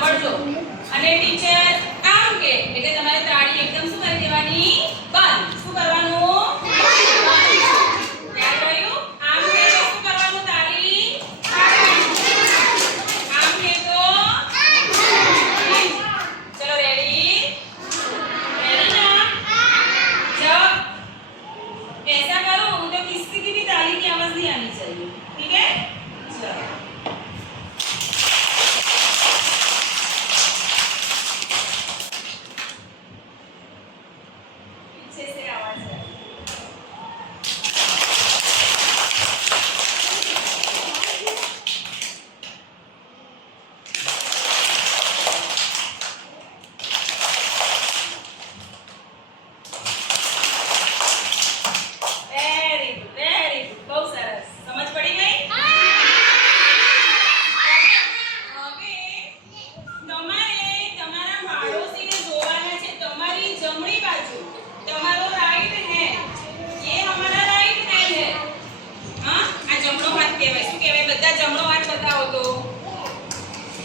સાંભળજો અને ટીચર આમ કે એટલે તમારે તાળી એકદમ શું કરી દેવાની બંધ શું કરવાનું યાદ રહ્યું આમ કે શું કરવાનું તાળી આમ કે તો ચલો રેડી ना जब ऐसा करो तो किसी की भी ताली की आवाज नहीं आनी चाहिए ठीक है चलो पीछे से आवाज आए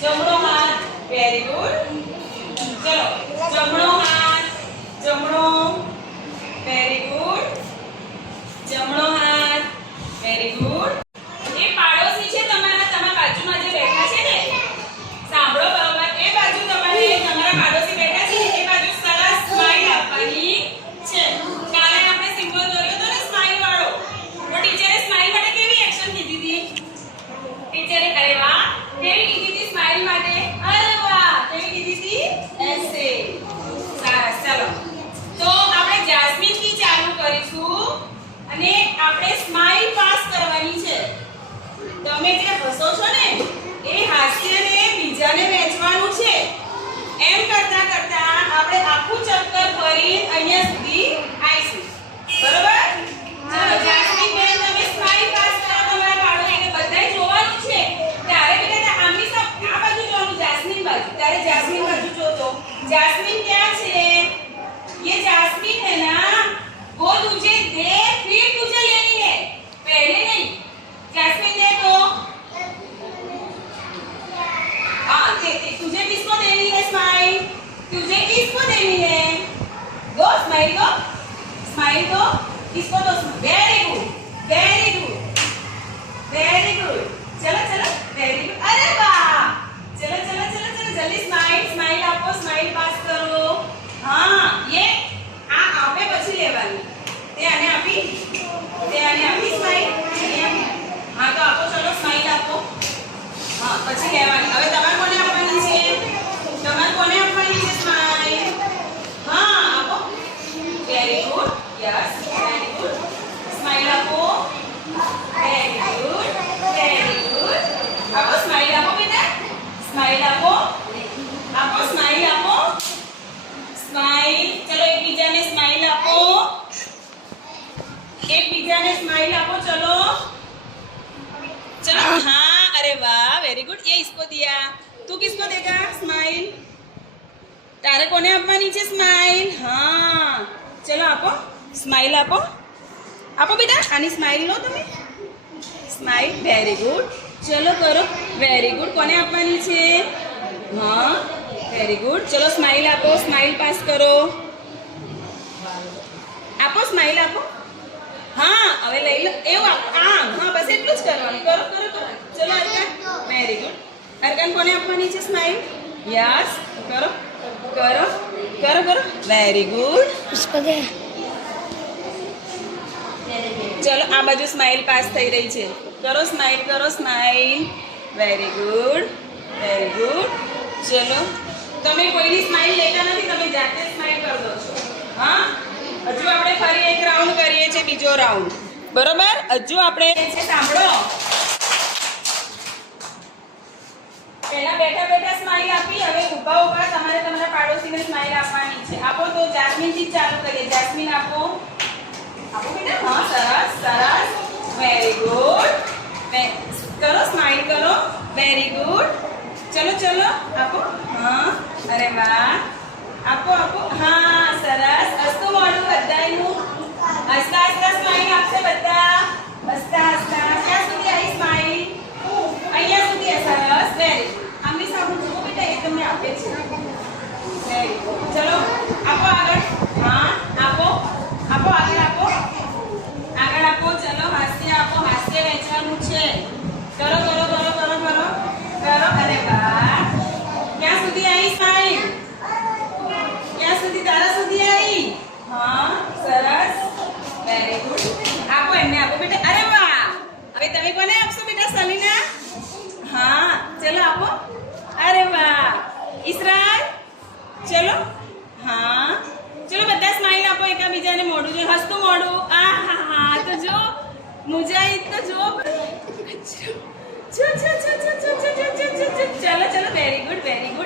जमणो हाथ वेरी गुड चलो जमणो हाथ जमणो वेरी गुड जमणो हाथ वेरी गुड ये पाड़ोशी छे તમારા બાજુમાં જે બેઠા છે ને સાંભળો બરોબર એ બાજુ તમારા પાડોશી બેઠા છે એ બાજુ સરસ સ્માઈલ આપવાની છે કાલે આપણે સિમ્બોલ દોર્યો તો ને સ્માઈલ વાળો તો ટીચરે સ્માઈલ માટે કેવી એક્શન કીધી હતી ટીચરે અરે વાહ કેવી કીધી હતી સ્માઈલ માટે અરે વાહ કેવી કીધી હતી એસે સરસ ચલો તો આપણે જાસ્મીન થી ચાલુ કરીશું અને આપણે સ્માઈલ પાસ કરવાની છે તમે જે હસો છો ને એ હાસ્યને બીજાને વહેંચવાનું છે એમ કરતા કરતા આપણે આખું ચક્કર ફરી અહીંયા સુધી આવીશું બરોબર ચલો જાસ્મીન બેન તમે સ્માઈલ પાસ કરો તમારા બાળકોને બધાય જોવાનું છે ત્યારે બેટા આમની સામે આ બાજુ જોવાનું જાસ્મીન બાજુ ત્યારે જાસ્મીન બાજુ જોતો जास्मीन क्या है ये जास्मीन है ना वो तुझे दे फिर तुझे लेनी है पहले नहीं जास्मीन दे तो हाँ दे तुझे किसको देनी है स्माइल तुझे किसको देनी है गो स्माइल को किसको तो वेरी गुड चलो चलो वेरी गुड अरे वाह चलो चलो चलो चलो जल्दी स्माइल आपको स्माइल पास करो हाँ ये आ आपे પછી લેવાની તે આને આપી સ્માइल हाँ तो आपको चलो स्माइल आपको हाँ પછી લેવાની હવે તમારે કોને આપવાની છે સ્માइल हाँ आपको very good yes very good smile आपको वेरी गुड आपको स्माइल आपको बेटा स्माइल आपको स्माइल आपो स्माइल चलो एक बीजा ने स्माइल आपो चलो चलो हाँ अरे वाह वेरी गुड ये इसको दिया तू किसको देगा स्माइल तारे कोने अपनी नीचे स्माइल हाँ चलो आपो स्माइल आपो बेटा आनी स्माइल लो तुम्हें स्माइल वेरी गुड चलो करो वेरी गुड कोने अपनी नीचे हाँ वेरी गुड चलो स्माइल आपो स्माइल पास करो आपो स्माइल आपो हाँ હવે લઈ લો એવું આમ હા બસ એટલું જ કરવાનું કરો ચલો અરકાન વેરી ગુડ અરકાન કોને આપવાની છે સ્માઈલ યસ કરો વેરી ગુડ उसको दे ચલો આ બાજુ સ્માઈલ પાસ થઈ રહી છે કરો સ્માઈલ વેરી ગુડ ચલો તમે કોઈની સ્માઈલ લેતા નથી તમે જાતે સ્માઈલ કરી દો છો હા હજુ આપણે ફરી એક રાઉન્ડ કરીએ છીએ બીજો રાઉન્ડ બરોબર હજુ આપણે છે સાંભળો પહેલા બેઠા સ્માઈલ આપી હવે ઊભા તમારે તમારા પાડોશીને સ્માઈલ આપવાની છે આપો તો જાસ્મીન થી ચાલુ કરીએ જાસ્મીન આપો બેટા હા સરસ વેરી ગુડ કરો સ્માઈલ કરો વેરી ગુડ चलो आपो हाँ अरे वाह आपो हाँ सरस अस्तु मोडू बधाईनु हसता स्माइल आपसे बता हसता क्या સુધી आई स्माइल અહીંયા સુધી સરસ વેરી આમની સામે જો બેટા એકદમ ચલો હા ચલો બધા સ્માઈલ આપો એકબીજાને મોઢું જો હસતું મોઢું આ હા હા તો જો મુજાહિદ તો જો ચલો ચલો વેરી ગુડ